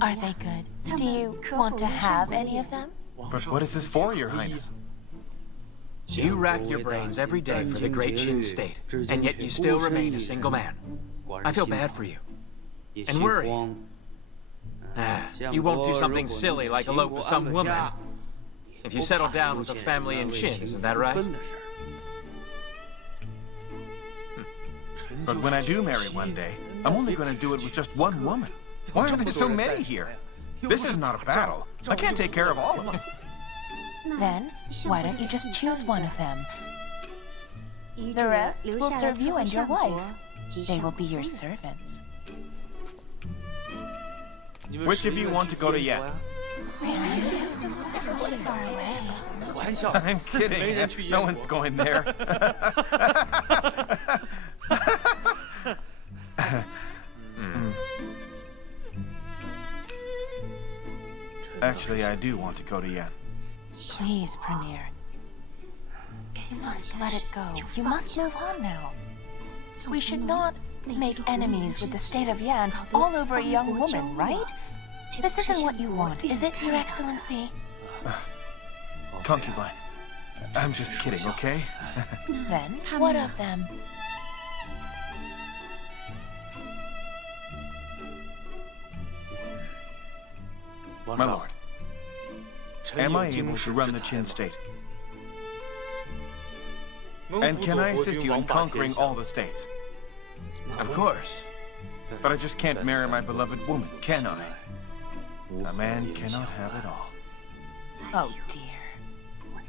Are they good? Do you want to have any of them? But what is this for, Your Highness? You rack your brains every day for the great Qin state, and yet you still remain a single man. I feel bad for you. And worry. You won't do something silly like elope with some woman. If you settle down with a family in Qin, isn't that right? But when I do marry one day, I'm only going to do it with just one woman. Why are there so many here? This is not a battle. I can't take care of all of them. Then, why don't you just choose one of them? The rest will serve you and your wife. They will be your servants. Which of you want to go to Yan? I'm kidding. No one's going there. Actually, I do want to go to Yan. Please, Premier. You must let it go. You must move on now. We should not make enemies with the state of Yan all over a young woman, right? This isn't what you want, is it, Your Excellency? Concubine. I'm just kidding, okay? Then, what of them? My lord, am I able to run the Qin state? And can I assist you in conquering all the states? Of course. But I just can't marry my beloved woman, can I? A man cannot have it all. Oh, dear.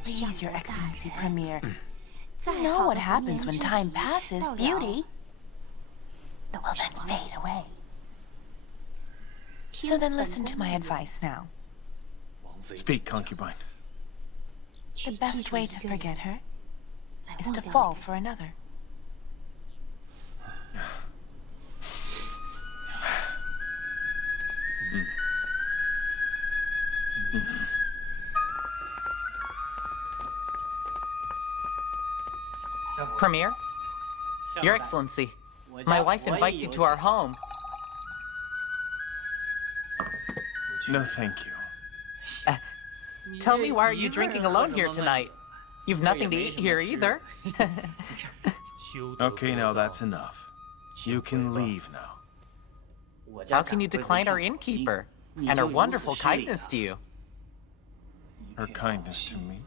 Please, Your Excellency, Premier. You know what happens when time passes. Beauty will then fade away. So then listen to my advice now. Speak, concubine. The best way to forget her is to fall for another. Premier, Your Excellency, my wife invites you to our home. No, thank you. Tell me, why are you drinking alone here tonight? You've nothing to eat here either. Okay, now that's enough. You can leave now. How can you decline our innkeeper and her wonderful kindness to you? Her kindness to me?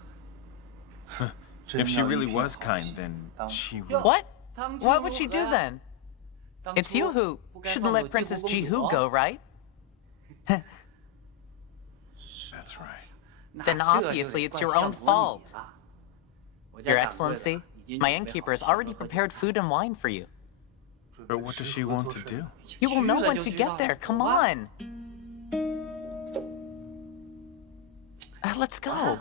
If she really was kind, then she would... What? What would she do then? It's you who shouldn't let Princess Jihu go, right? That's right. Then obviously it's your own fault. Your Excellency, my innkeeper has already prepared food and wine for you. But what does she want to do? You will know once you get there. Come on. Let's go.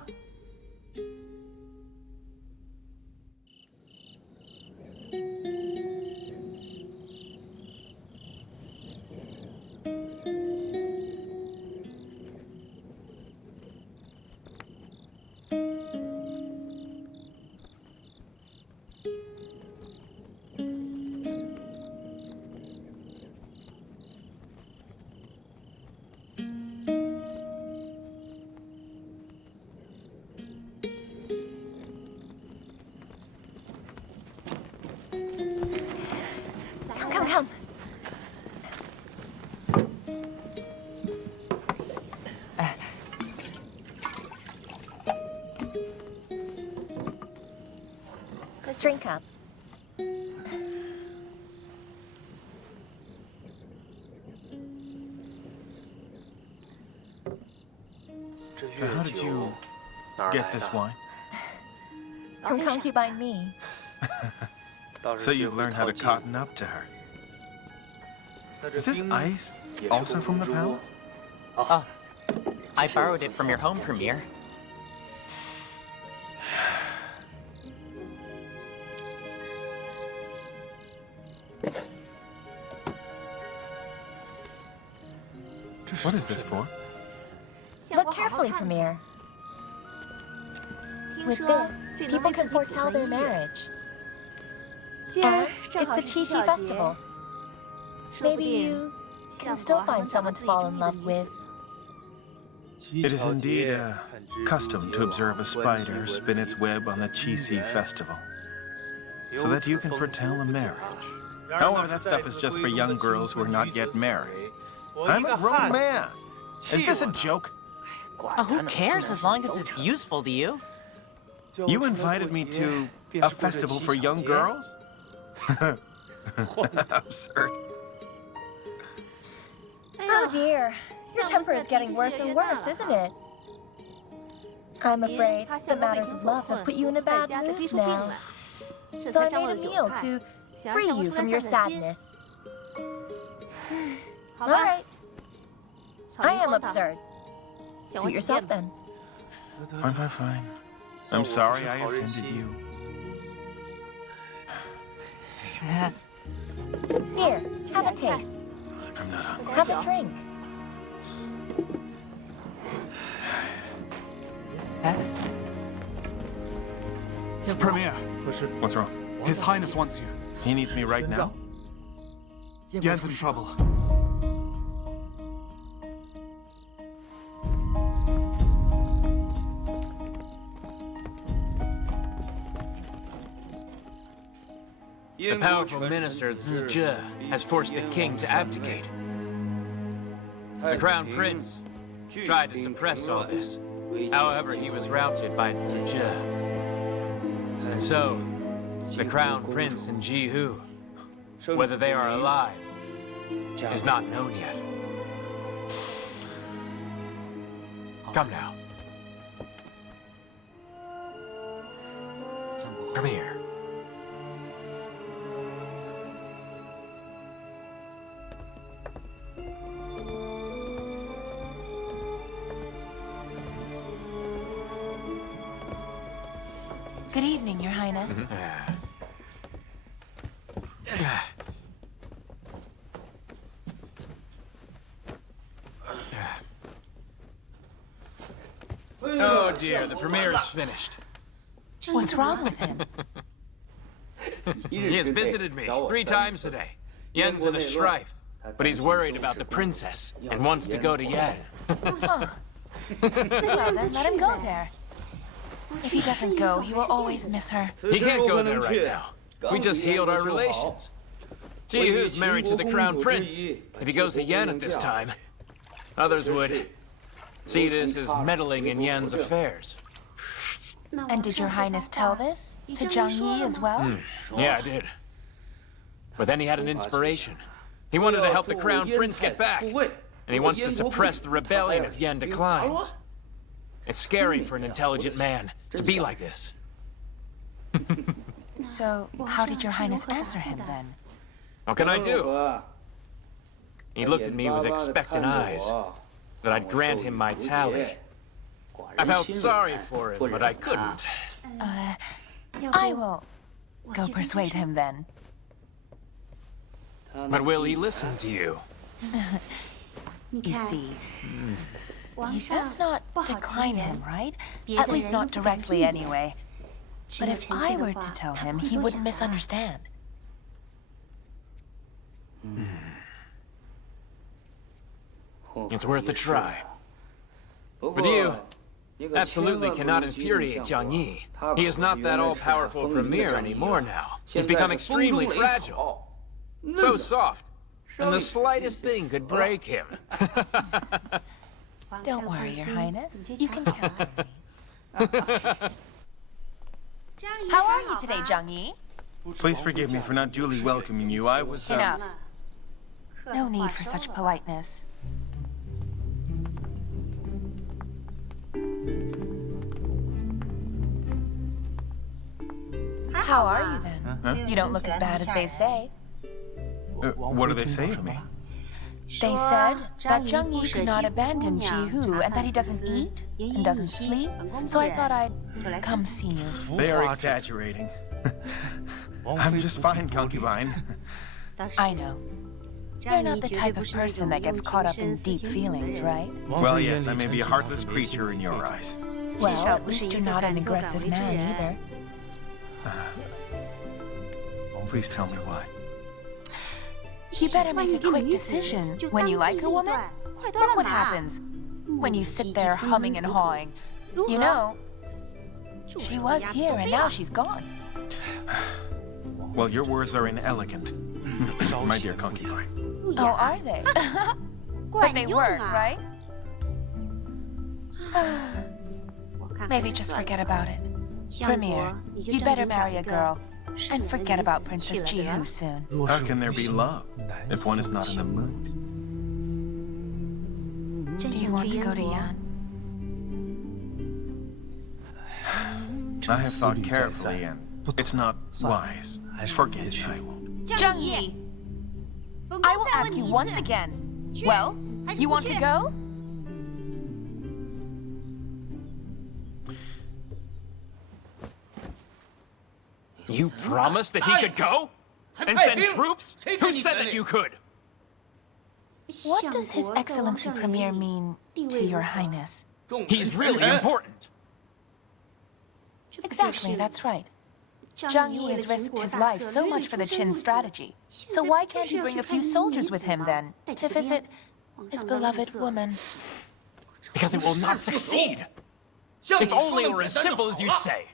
Come. Let's drink up. So how did you get this wine? From concubine me. So you've learned how to cotton up to her. Is this ice also from the palace? Oh, I borrowed it from your home, Premier. What is this for? Look carefully, Premier. With this, people can foretell their marriage. And it's the Qixi festival. Maybe you can still find someone to fall in love with. It is indeed a custom to observe a spider spin its web on the Qi festival, so that you can foretell a marriage. However, that stuff is just for young girls who are not yet married. I'm a grown man. Is this a joke? Oh, who cares as long as it's useful to you? You invited me to a festival for young girls? Absurd. Oh dear, your temper is getting worse and worse, isn't it? I'm afraid the matters of love have put you in a bad mood now. So I made a meal to free you from your sadness. All right. I am absurd. Suit yourself then. Fine, fine, fine. I'm sorry I offended you. Here, have a taste. I'm not hungry. Have a drink. Premier, What's wrong? His Highness wants you. He needs me right now? Yan's in trouble. The powerful minister Zhi has forced the king to abdicate. The crown prince tried to suppress all this. However, he was routed by Zhi. And so, the crown prince and Jihu, whether they are alive, is not known yet. Come now. Premier. Good evening, Your Highness. Oh dear, the premiere is finished. What's wrong with him? He has visited me 3 times today. Yen's in a strife, but he's worried about the princess and wants to go to Yen. Well then, let him go there. If he doesn't go, he will always miss her. He can't go there right now. We just healed our relations. Jihu's married to the crown prince. If he goes to Yen at this time, others would see this as meddling in Yen's affairs. And did Your Highness tell this to Zhang Yi as well? Yeah, I did. But then he had an inspiration. He wanted to help the crown prince get back, and he wants to suppress the rebellion if Yen declines. It's scary for an intelligent man to be like this. So, how did Your Highness answer him then? What can I do? He looked at me with expectant eyes, that I'd grant him my tally. I felt sorry for him, but I couldn't. I will go persuade him then. But will he listen to you? You see, you best not decline him, right? At least not directly anyway. But if I were to tell him, he wouldn't misunderstand. It's worth a try. But you absolutely cannot infuriate Zhang Yi. He is not that all-powerful premier anymore now. He's become extremely fragile. So soft, and the slightest thing could break him. Don't worry, Your Highness. You can count on me. How are you today, Zhang Yi? Please forgive me for not duly welcoming you. I was, Enough. No need for such politeness. How are you then? Huh? You don't look as bad as they say. What do they say of me? They said that Zhang Yi could not abandon Jihu and that he doesn't eat and doesn't sleep, so I thought I'd come see you. They are exaggerating. I'm just fine, concubine. I know. You're not the type of person that gets caught up in deep feelings, right? Well, yes, I may be a heartless creature in your eyes. Well, at least you're not an aggressive man either. Please tell me why. You better make a quick decision. When you like a woman, look what happens. When you sit there humming and hawing. You know, she was here and now she's gone. Well, your words are inelegant, my dear concubine. Oh, are they? But they work, right? Maybe just forget about it. Premier, you'd better marry a girl and forget about Princess Jihu soon. How can there be love if one is not in the mood? Do you want to go to Yan? I have thought carefully, and it's not wise. Forget it, I won't. Zhang Yi, I will ask you once again. Well, you want to go? You promised that he could go? And send troops? Who said that you could? What does His Excellency Premier mean to Your Highness? He's really important. Exactly, that's right. Zhang Yi has risked his life so much for the Qin strategy. So why can't he bring a few soldiers with him then, to visit his beloved woman? Because it will not succeed. If only it were as simple as you say.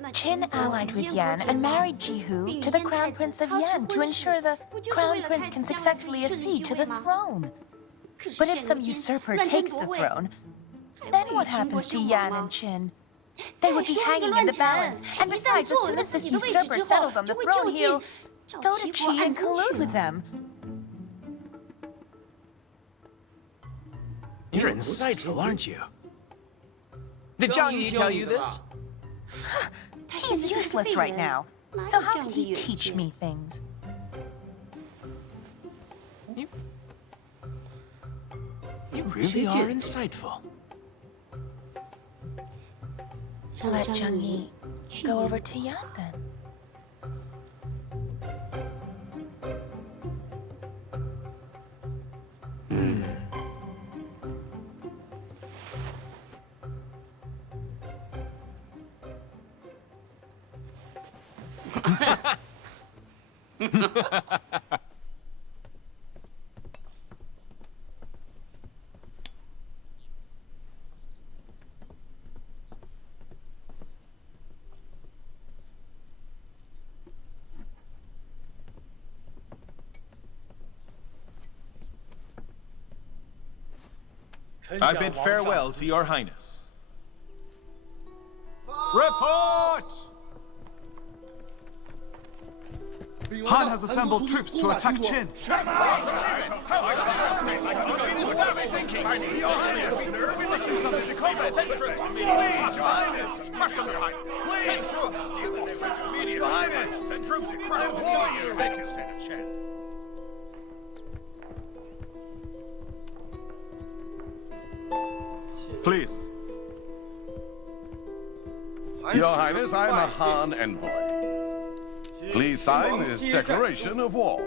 Qin allied with Yan and married Jihu to the Crown Prince of Yan to ensure the Crown Prince can successfully accede to the throne. But if some usurper takes the throne, then what happens to Yan and Qin? They would be hanging in the balance. And besides, as soon as this usurper settles on the throne, he'll go to Qi and collude with them. You're insightful, aren't you? Did Zhang Yi tell you this? He's useless right now. So how can he teach me things? You really are insightful. Let Zhang Yi go over to Yan then. I bid farewell to your highness. Report! Han has assembled troops to attack Qin. Please. Your Highness, I am a Han envoy. Please sign this declaration of war.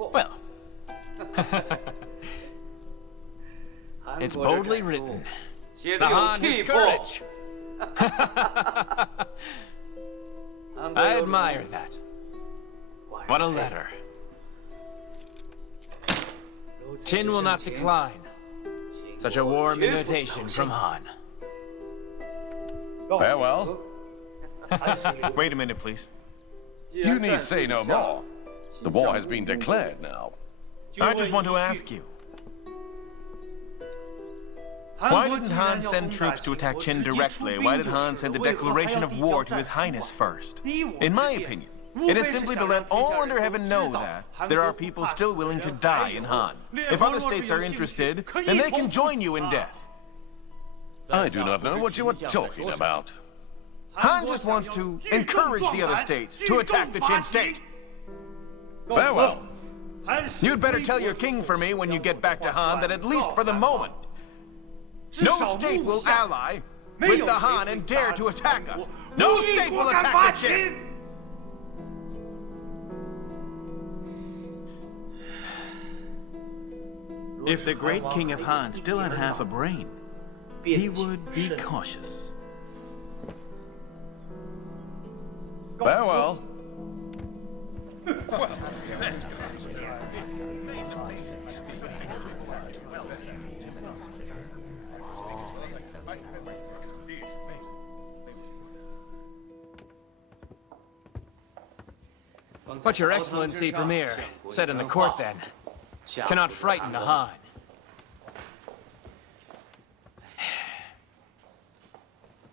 Well, it's boldly written. The Han has courage. I admire that. What a letter. Qin will not decline such a warm invitation from Han. Farewell. Wait a minute, please. You need say no more. The war has been declared now. I just want to ask you. Why didn't Han send troops to attack Qin directly? Why did Han send a declaration of war to His Highness first? In my opinion, it is simply to let all under heaven know that there are people still willing to die in Han. If other states are interested, then they can join you in death. I do not know what you are talking about. Han just wants to encourage the other states to attack the Qin state. Farewell. You'd better tell your king for me when you get back to Han that at least for the moment, no state will ally with the Han and dare to attack us. No state will attack the Qin! If the great king of Han still had half a brain, he would be cautious. Farewell. What your excellency, Premier, said in the court then, cannot frighten the Han.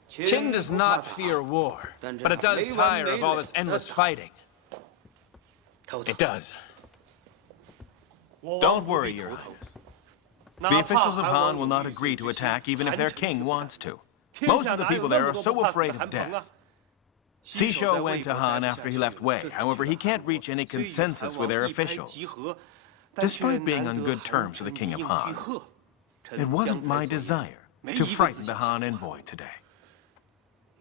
Qin does not fear war, but it does tire of all this endless fighting. It does. Don't worry, Your Highness. The officials of Han will not agree to attack even if their king wants to. Most of the people there are so afraid of death. Sisho went to Han after he left Wei. However, he can't reach any consensus with their officials, despite being on good terms with the king of Han. It wasn't my desire to frighten the Han envoy today.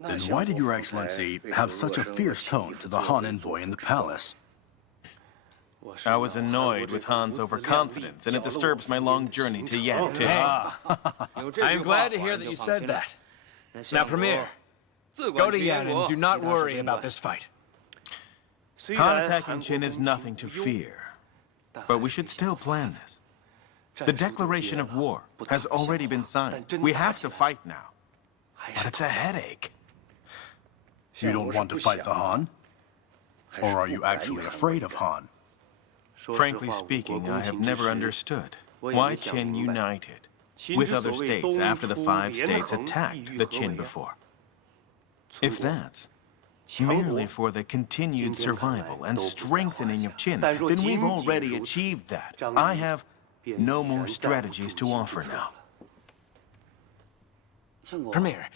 Then why did Your Excellency have such a fierce tone to the Han envoy in the palace? I was annoyed with Han's overconfidence, and it disturbs my long journey to Yanti. I am glad to hear that you said that. Now, Premier, go to Yan and do not worry about this fight. Han attacking Qin is nothing to fear, but we should still plan this. The declaration of war has already been signed. We have to fight now. But it's a headache. You don't want to fight the Han? Or are you actually afraid of Han? Frankly speaking, I have never understood why Qin united with other states after the 5 states attacked the Qin before. If that's merely for the continued survival and strengthening of Qin, then we've already achieved that. I have no more strategies to offer now. Premier,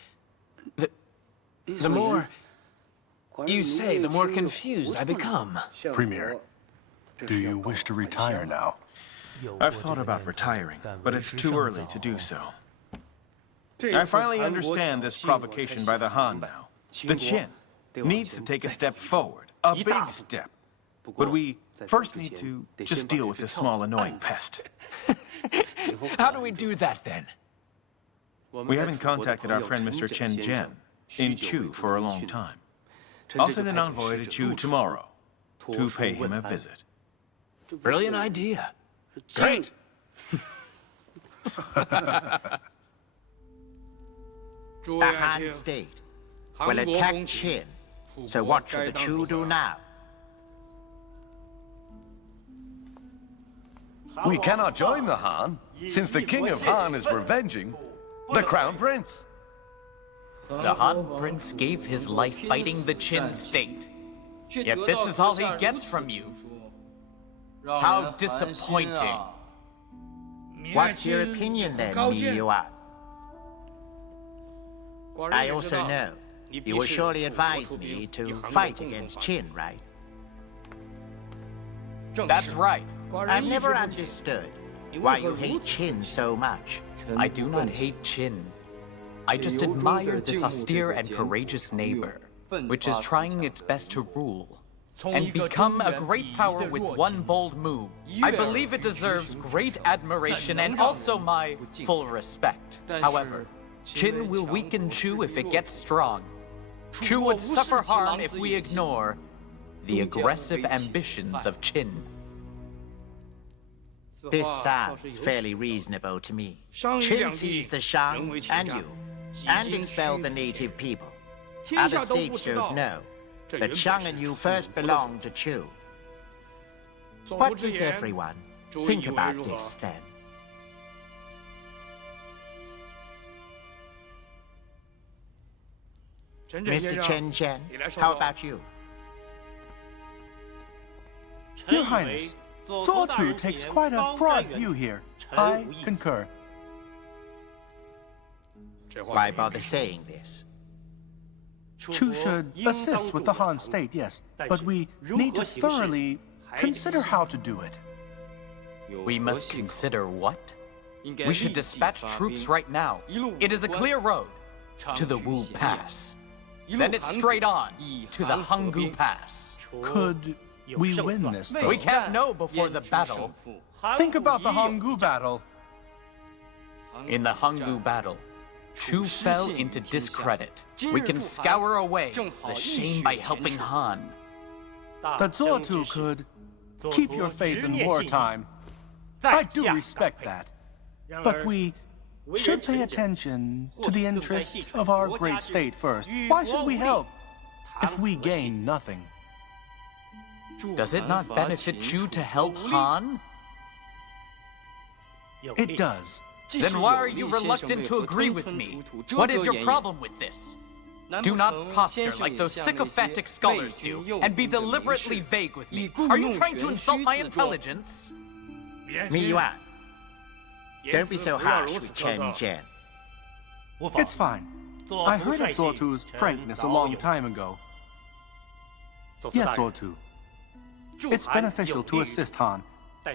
the more you say, the more confused I become. Premier, do you wish to retire now? I've thought about retiring, but it's too early to do so. I finally understand this provocation by the Han now. The Qin needs to take a step forward, a big step. But we first need to just deal with this small annoying pest. How do we do that then? We haven't contacted our friend Mr. Chen Zhen in Chu for a long time. I'll send an envoy to Chu tomorrow to pay him a visit. Brilliant idea. Great. The Han state will attack Qin. So what should the Chu do now? We cannot join the Han, since the king of Han is revenging the crown prince. The Han prince gave his life fighting the Qin state. Yet this is all he gets from you. How disappointing. What's your opinion then, Mi Yuan? I also know you will surely advise me to fight against Qin, right? That's right. I've never understood why you hate Qin so much. I do not hate Qin. I just admire this austere and courageous neighbor, which is trying its best to rule and become a great power with one bold move. I believe it deserves great admiration and also my full respect. However, Qin will weaken Chu if it gets strong. Chu would suffer harm if we ignore the aggressive ambitions of Qin. This sounds fairly reasonable to me. Qin seized the Shang and you, and expelled the native people. Other states don't know, but Shang and you first belonged to Chu. What does everyone think about this, then? Mr. Chen Zhen, how about you? Your Highness, Zuo Tu takes quite a broad view here. I concur. Why bother saying this? Chu should assist with the Han state, yes, but we need to thoroughly consider how to do it. We must consider what? We should dispatch troops right now. It is a clear road to the Wu Pass. Then it's straight on to the Hanggu Pass. Could we win this, though? We can't know before the battle. Think about the Hanggu battle. In the Hanggu battle, Chu fell into discredit. We can scour away the shame by helping Han. That Zuotu could keep your faith in wartime. I do respect that. But we should pay attention to the interests of our great state first. Why should we help if we gain nothing? Does it not benefit Chu to help Han? It does. Then why are you reluctant to agree with me? What is your problem with this? Do not posture like those sycophantic scholars do, and be deliberately vague with me. Are you trying to insult my intelligence? Mi Yuan, don't be so harsh with Chen Zhen. It's fine. I heard of Zuotu's frankness a long time ago. Yes, Zuotu. It's beneficial to assist Han,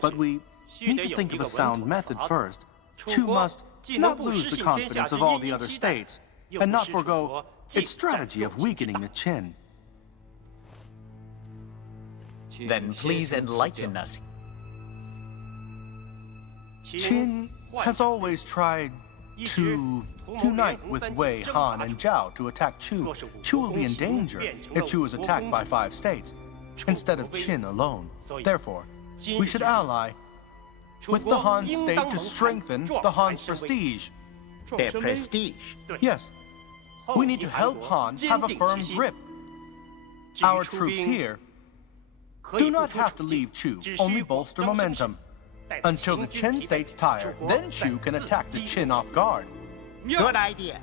but we need to think of a sound method first. Chu must not lose the confidence of all the other states, and not forego its strategy of weakening the Qin. Then please enlighten us. Qin has always tried to unite with Wei, Han, and Zhao to attack Chu. Chu will be in danger if Chu is attacked by 5 states, instead of Qin alone. Therefore, we should ally with the Han state to strengthen the Han's prestige. Their prestige? Yes. We need to help Han have a firm grip. Our troops here do not have to leave Chu, only bolster momentum. Until the Qin states tire, then Chu can attack the Qin off guard. Good idea.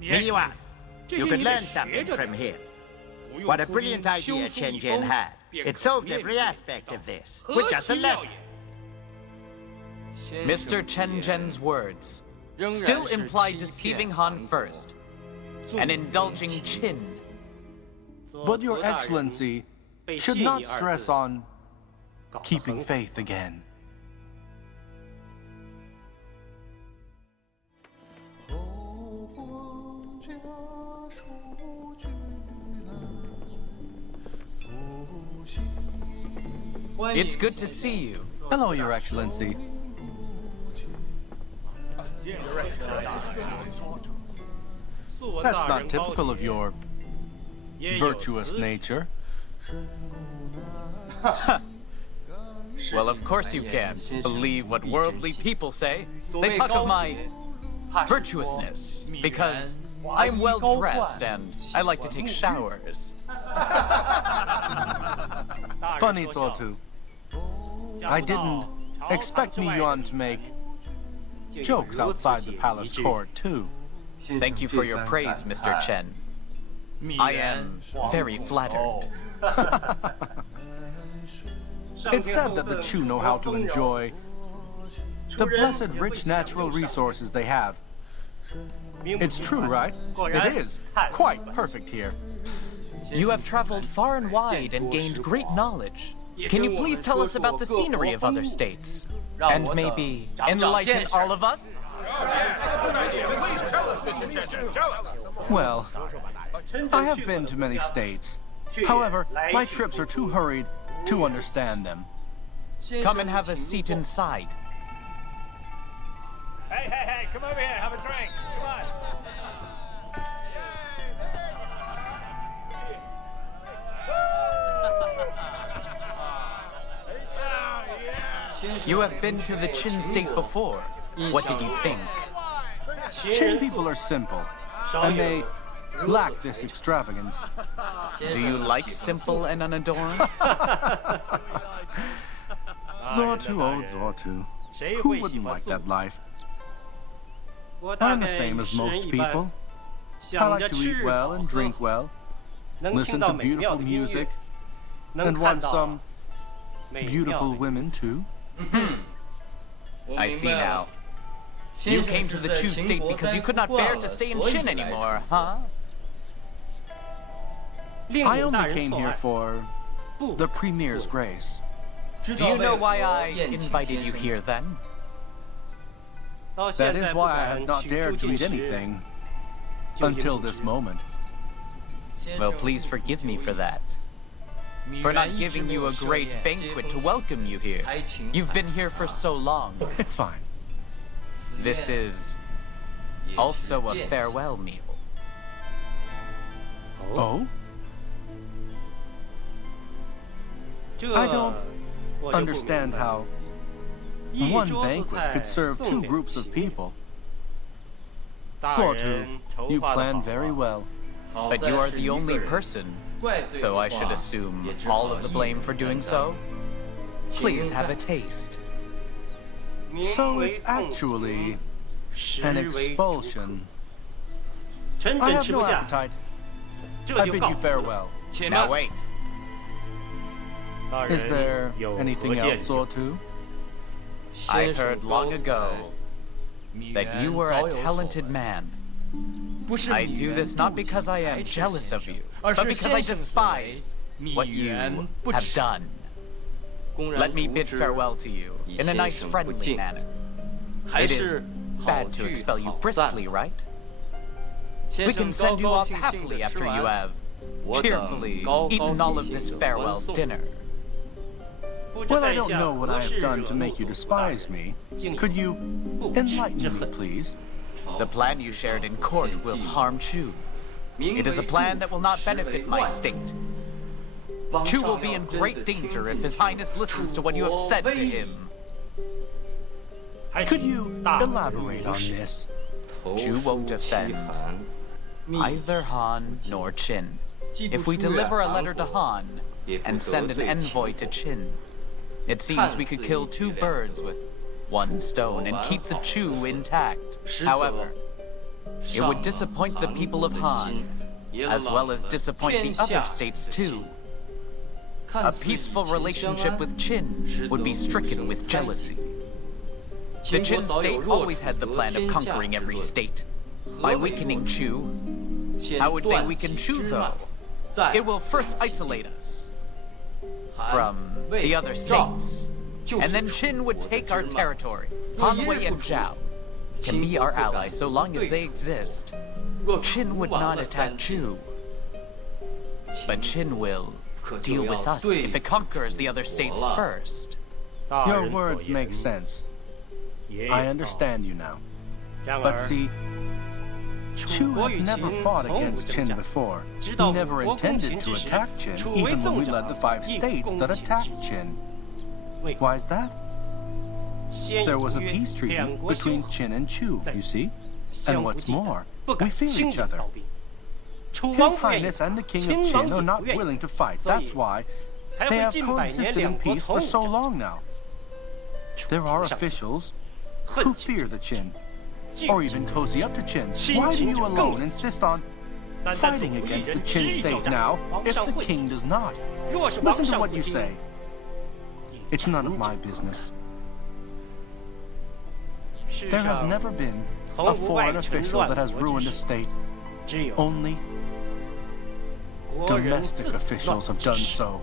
Mi Yuan, you can learn something from him. What a brilliant idea Chen Zhen had. It solves every aspect of this, with just a letter. Mr. Chen Zhen's words still imply deceiving Han first, and indulging Qin. But Your Excellency should not stress on keeping faith again. It's good to see you. Hello, Your Excellency. That's not typical of your virtuous nature. Well, of course you can. Believe what worldly people say. They talk of my virtuousness because I'm well dressed and I like to take showers. Funny, Zuotu. I didn't expect Mi Yuan to make jokes outside the palace court, too. Thank you for your praise, Mr. Chen. I am very flattered. It's said that the Chu know how to enjoy the blessed rich natural resources they have. It's true, right? It is quite perfect here. You have traveled far and wide and gained great knowledge. Can you please tell us about the scenery of other states? And maybe enlighten all of us? Well, I have been to many states. However, my trips are too hurried to understand them. Come and have a seat inside. Hey, come over here, have a drink. Come on. You have been to the Qin state before. What did you think? Qin people are simple, and they lack this extravagance. Do you like simple and unadorned? Zuotu, oh Zuotu. Who wouldn't like that life? I'm the same as most people. I like to eat well and drink well, listen to beautiful music, and want some beautiful women too. I see now. You came to the Chu state because you could not bear to stay in Qin anymore, huh? I only came here for the Premier's grace. Do you know why I invited you here then? That is why I have not dared to eat anything until this moment. Well, please forgive me for that. For not giving you a great banquet to welcome you here. You've been here for so long. It's fine. This is also a farewell meal. Oh? I don't understand how one banquet could serve two groups of people. Zuotu, you plan very well. But you are the only person, so I should assume all of the blame for doing so? Please have a taste. So it's actually an expulsion. I have no appetite. I bid you farewell. Now wait. Is there anything else, Zuotu? I heard long ago that you were a talented man. I do this not because I am jealous of you, but because I despise what you have done. Let me bid farewell to you in a nice, friendly manner. It is bad to expel you briskly, right? We can send you off happily after you have cheerfully eaten all of this farewell dinner. Well, I don't know what I have done to make you despise me. Could you enlighten me, please? The plan you shared in court will harm Chu. It is a plan that will not benefit my state. Chu will be in great danger if His Highness listens to what you have said to him. Could you elaborate on this? Chu won't offend either Han nor Qin. If we deliver a letter to Han and send an envoy to Qin, it seems we could kill two birds with one stone and keep the Chu intact. However, it would disappoint the people of Han, as well as disappoint the other states too. A peaceful relationship with Qin would be stricken with jealousy. The Qin state always had the plan of conquering every state. By weakening Chu, how would they weaken Chu though? It will first isolate us from the other states, and then Qin would take our territory. Han Wei and Zhao can be our allies so long as they exist. Qin would not attack Chu, but Qin will deal with us if it conquers the other states first. Your words make sense. I understand you now. But see, Chu has never fought against Qin before. He never intended to attack Qin, even when we led the 5 states that attacked Qin. Why is that? There was a peace treaty between Qin and Chu, you see? And what's more, we fear each other. His Highness and the King of Qin are not willing to fight. That's why they have coexisted in peace for so long now. There are officials who fear the Qin, or even cozy up to Qin. Why do you alone insist on fighting against the Qin state now if the king does not? Listen to what you say. It's none of my business. There has never been a foreign official that has ruined a state. Only domestic officials have done so.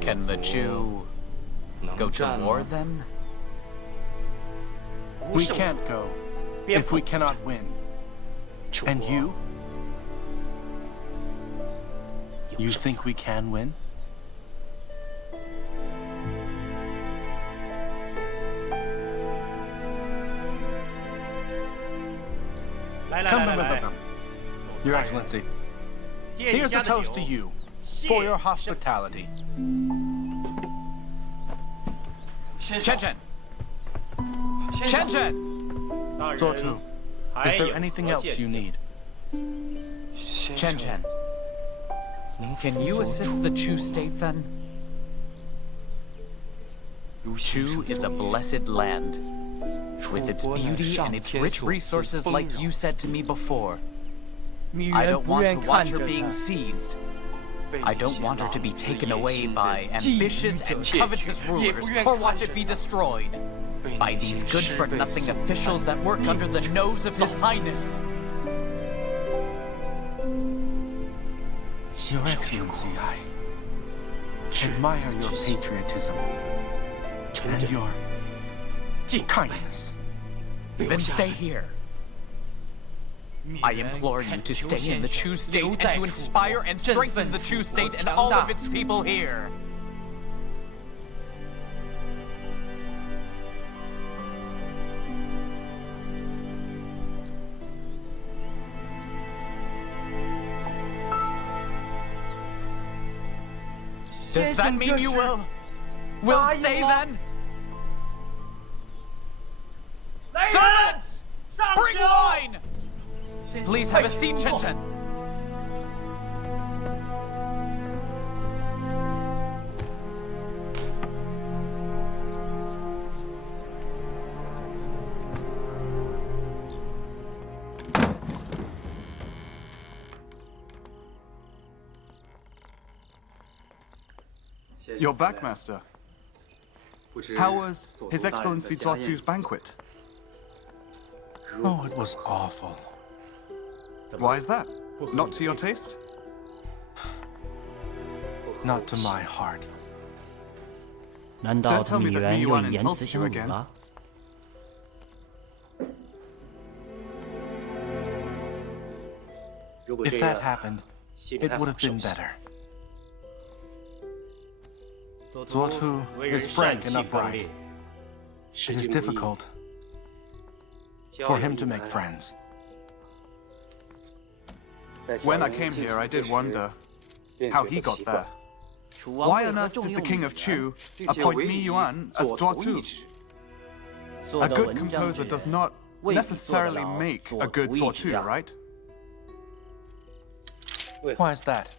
Can the Chu go to war then? We can't go if we cannot win. And you? You think we can win? Come. Your Excellency, here's a toast to you for your hospitality. Chen! Zuotu, is there anything else you need? Chen, can you assist the Chu state then? Chu is a blessed land, with its beauty and its rich resources like you said to me before. I don't want to watch her being seized. I don't want her to be taken away by ambitious and covetous rulers, or watch it be destroyed by these good-for-nothing officials that work under the nose of His Highness. Your Excellency, I admire your patriotism and your kindness. Then stay here. I implore you to stay in the Chu state and to inspire and strengthen the Chu state and all of its people here. Does that mean you will stay then? Servants! Bring wine! Please have a seat, Chen Chen. You're back, Master. How was His Excellency Zuotu's banquet? Oh, it was awful. Why is that? Not to your taste? Not to my heart. 难道他们语言又以言辞相辱了？ If that happened, it would have been better. Zuotu is frank and upright. It is difficult for him to make friends. When I came here, I did wonder how he got there. Why on earth did the King of Chu appoint Mi Yuan as Zuotu? A good composer does not necessarily make a good Zuotu, right? Why is that?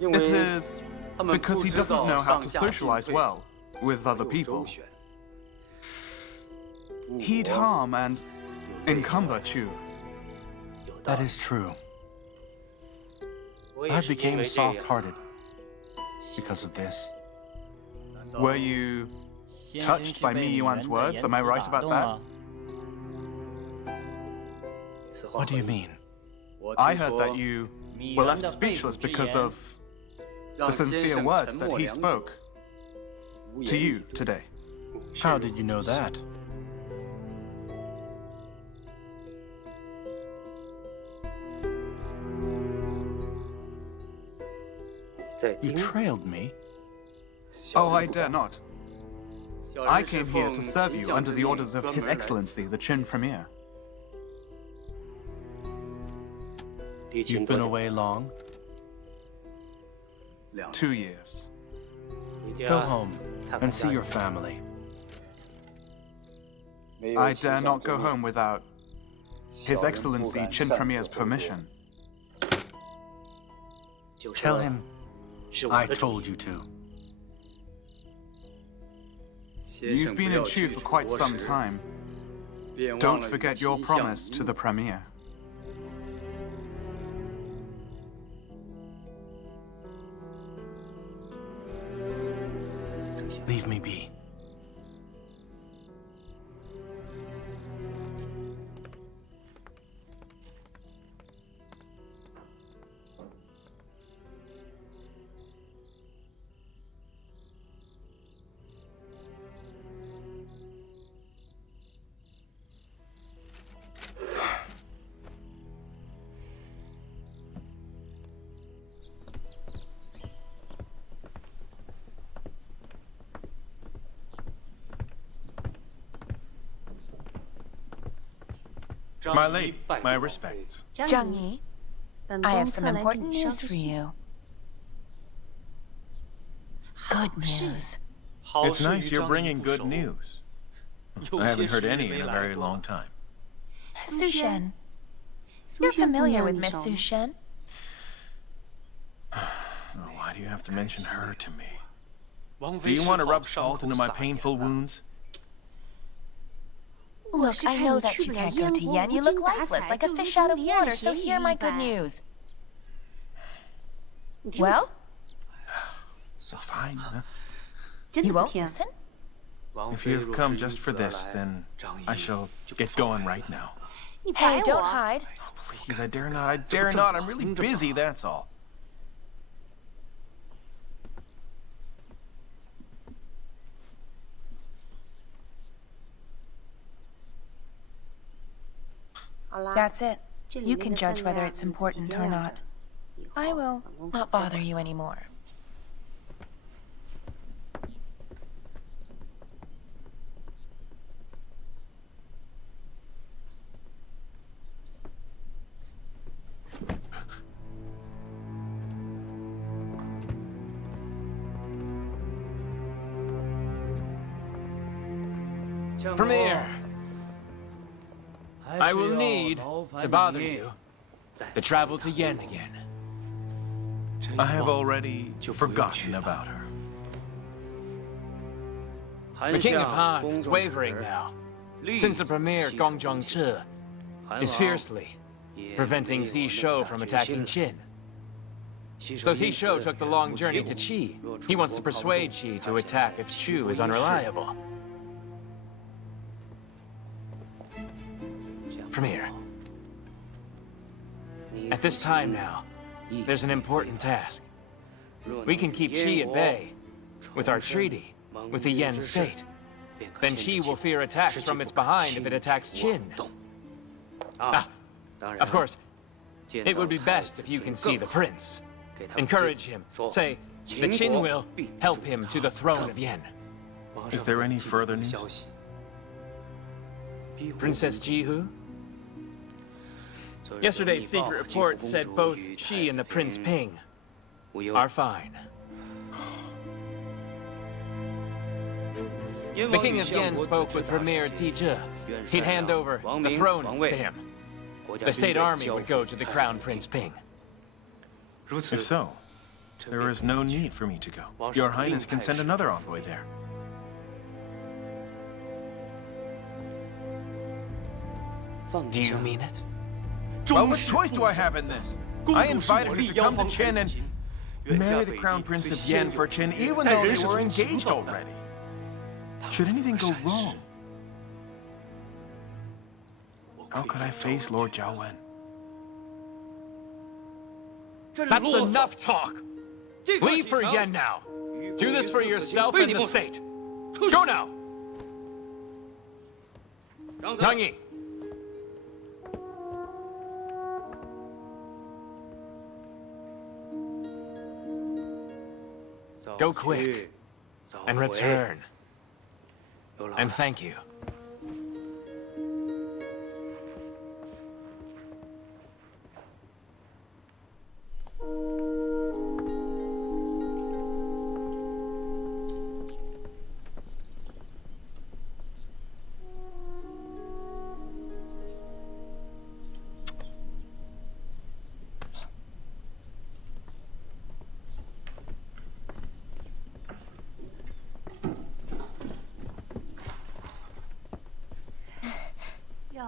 It is because he doesn't know how to socialize well with other people. He'd harm and encumber Chu. That is true. I became soft-hearted because of this. Were you touched by Mi Yuan's words? Am I right about that? What do you mean? I heard that you were left speechless because of the sincere words that he spoke to you today. How did you know that? You trailed me? Oh, I dare not. I came here to serve you under the orders of His Excellency, the Qin Premier. You've been away long? 2 years. Go home and see your family. I dare not go home without His Excellency Qin Premier's permission. Tell him I told you to. You've been in Chu for quite some time. Don't forget your promise to the Premier. Leave me be. My lady, my respects. Zhang Yi, I have some important news for you. Good news. It's nice you're bringing good news. I haven't heard any in a very long time. Su Shen. You're familiar with Miss Su Shen? Why do you have to mention her to me? Do you want to rub salt into my painful wounds? Look, I know that you can't go to Yan. You look lifeless, like a fish out of water, so hear my good news. Well? It's fine. Huh? You won't listen? If you've come just for this, then I shall get going right now. Hey, don't hide. Oh, please, I dare not, I'm really busy, that's all. That's it. You can judge whether it's important or not. I will not bother you anymore. Premier, I will need to bother you to travel to Yen again. I have already forgotten about her. The King of Han is wavering now, since the Premier Gong Zhongzhi is fiercely preventing Xi Shou from attacking Qin. So Xi Shou took the long journey to Qi. He wants to persuade Qi to attack if Chu is unreliable. Premier, at this time now, there's an important task. We can keep Qi at bay with our treaty with the Yen state. Then Qi will fear attacks from its behind if it attacks Qin. Of course, it would be best if you can see the prince. Encourage him. Say, the Qin will help him to the throne of Yen. Is there any further news? Princess Jihu? Yesterday's secret report said both she and the Prince Ping are fine. The King of Yen spoke with Premier Tizhi. He'd hand over the throne to him. The state army would go to the Crown Prince Ping. If so, there is no need for me to go. Your Highness can send another envoy there. Do you mean it? Well, what choice do I have in this? I invited her to come to Qin and marry the Crown Prince of Yen for Qin, even though they were engaged already. Should anything go wrong, how could I face Lord Jiawen? That's enough talk! Leave for Yen now! Do this for yourself and the state! Go now! Yang Yi! Go quick and return. And thank you.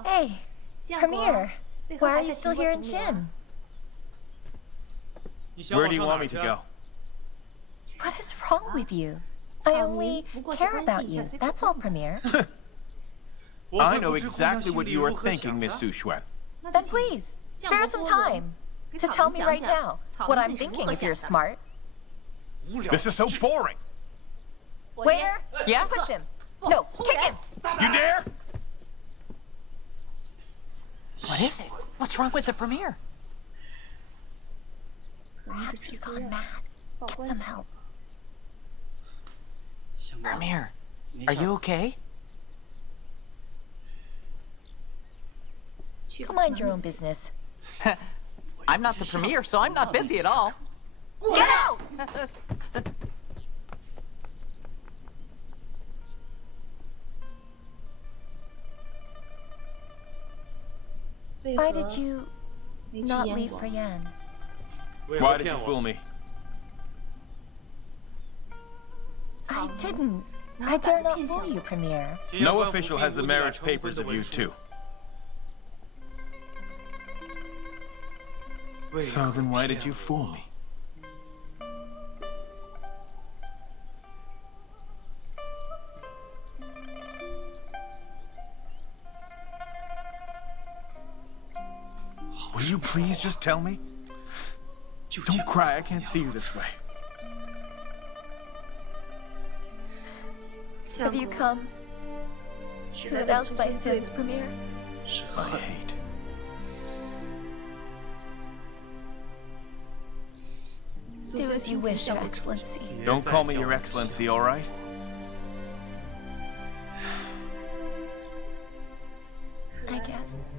Hey, Premier, why are you still here in Qin? Where do you want me to go? What is wrong with you? I only care about you, that's all, Premier. I know exactly what you are thinking, Miss Su Xuan. Then please, spare some time to tell me right now what I'm thinking if you're smart. This is so boring. Waiter, yeah? Push him. No, kick him. You dare? What is it? What's wrong with the Premier? Perhaps he's gone mad. Get some help. Premier, are you okay? Go mind your own business. I'm not the Premier, so I'm not busy at all. Get out! Why did you not leave for Yen? Why did you fool me? I didn't. I dare not fool you, Premier. No official has the marriage papers of you two. So then why did you fool me? Will you please just tell me? Don't cry, I can't see you this way. Have you come to announce my sins, Premier? I hate Do as you wish, Your Excellency. Don't call me Your Excellency, all right? I guess.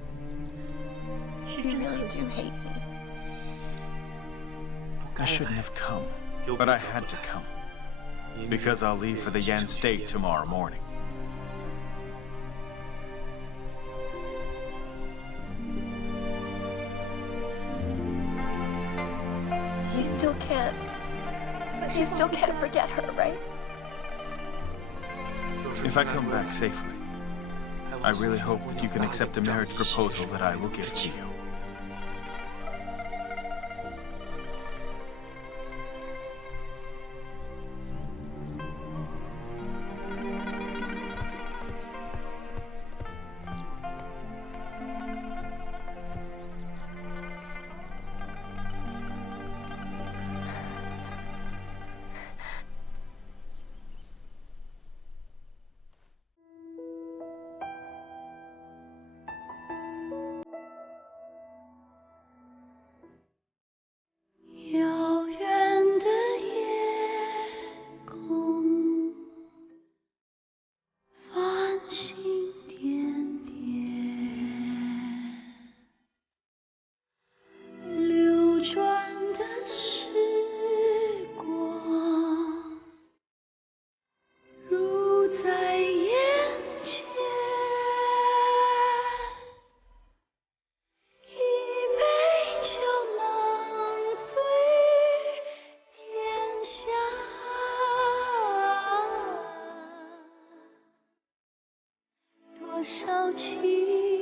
You really do hate me. I shouldn't have come, but I had to come. Because I'll leave for the Yan State tomorrow morning. You still can't forget her, right? If I come back safely, I really hope that you can accept the marriage proposal that I will give to you.少情。